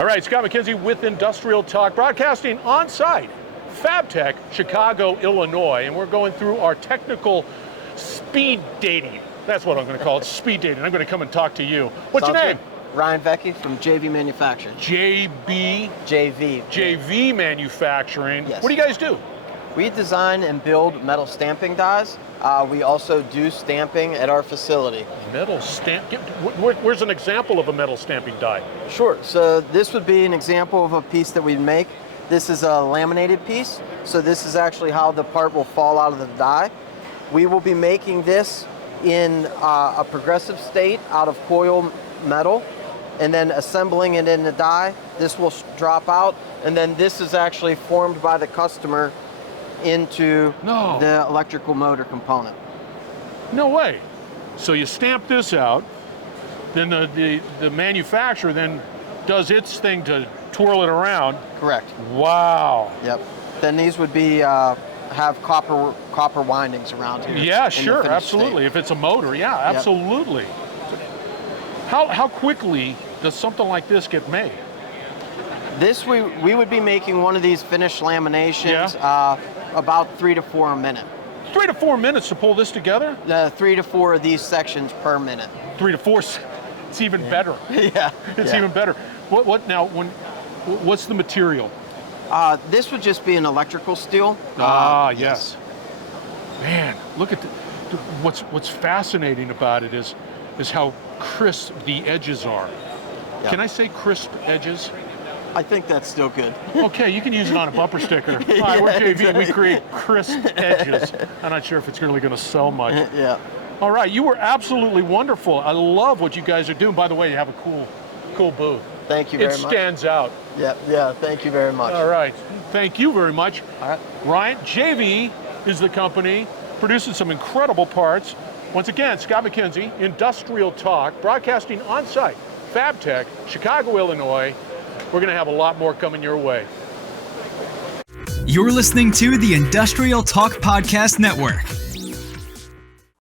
All right, Scott McKenzie with Industrial Talk, broadcasting on site, FABTECH, Chicago, Illinois, and we're going through our technical speed dating. That's what I'm going to call it, speed dating. I'm going to come and talk to you. What's your name? Good. Ryan Vecchi from JV Manufacturing. JV? JV. JV Manufacturing. Yes. What do you guys do? We design and build metal stamping dies. We also do stamping at our facility. Metal stamp? Where's an example of a metal stamping die? Sure. So this would be an example of a piece that we'd make. This is a laminated piece. So this is actually how the part will fall out of the die. We will be making this in a progressive state out of coil metal, and then assembling it in the die. This will drop out, and then this is actually formed by the customer into the electrical motor component. No way. So you stamp this out, then the manufacturer then does its thing to twirl it around. Correct. Wow. Yep. Then these would be have copper windings around here. Yeah, sure, absolutely. State. If it's a motor, yeah, absolutely. Yep. How quickly does something like this get made? This we would be making one of these finished laminations about 3 to 4 a minute. 3 to 4 minutes to pull this together? 3 to 4 of these sections per minute. 3 to 4, it's even better. Yeah. It's even better. What's the material? This would just be an electrical steel. Yes. Man, look at what's fascinating about it is how crisp the edges are. Yep. Can I say crisp edges? I think that's still good. Okay, you can use it on a bumper sticker. All right, we're JV, exactly. We create crisp edges. I'm not sure if it's really going to sell much. Yeah. All right, you were absolutely wonderful. I love what you guys are doing. By the way, you have a cool booth. Thank you very much. It stands out. Yeah, thank you very much. All right, thank you very much. All right. Ryan, JV is the company, producing some incredible parts. Once again, Scott McKenzie, Industrial Talk, broadcasting on site, FABTECH, Chicago, Illinois. We're going to have a lot more coming your way. You're listening to the Industrial Talk Podcast Network.